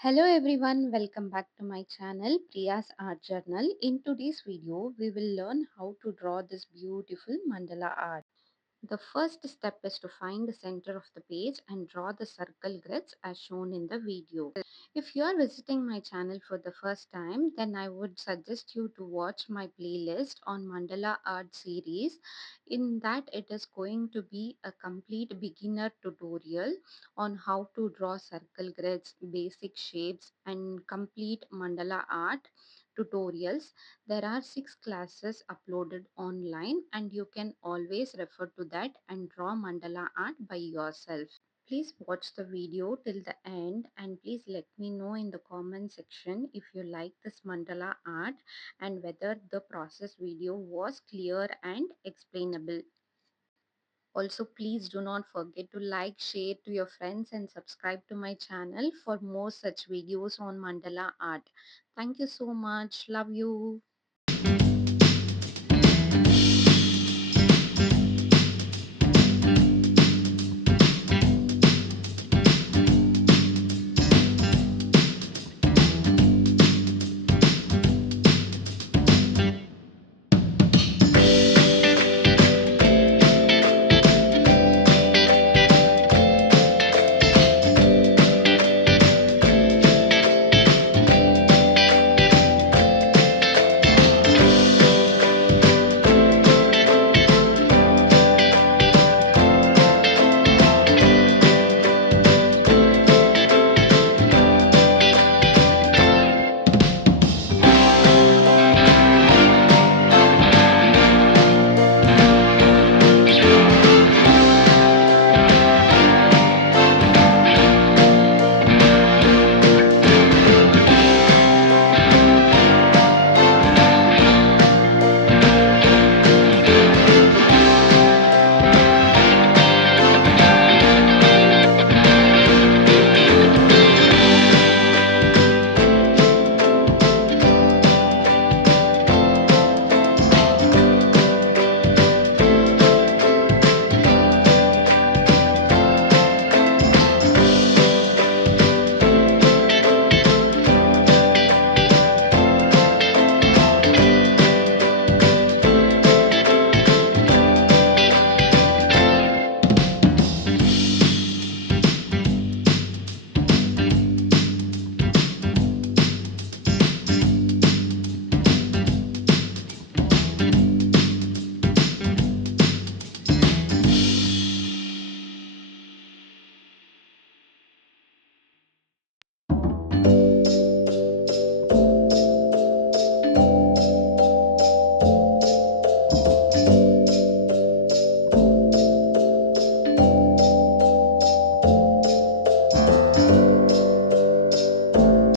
Hello everyone, welcome back to my channel Priya's Art Journal. In today's video, we will learn how to draw this beautiful mandala art. The first step is to find the center of the page and draw the circle grids as shown in the video. If you are visiting my channel for the first time, then I would suggest you to watch my playlist on mandala art series. In that, it is going to be a complete beginner tutorial on how to draw circle grids, basic shapes, and complete mandala art tutorials. There are 6 classes uploaded online, and you can always refer to that and draw mandala art by yourself. Please watch the video till the end and please let me know in the comment section if you like this mandala art and whether the process video was clear and explainable. Also, please do not forget to like, share to your friends and subscribe to my channel for more such videos on mandala art. Thank you so much. Love you.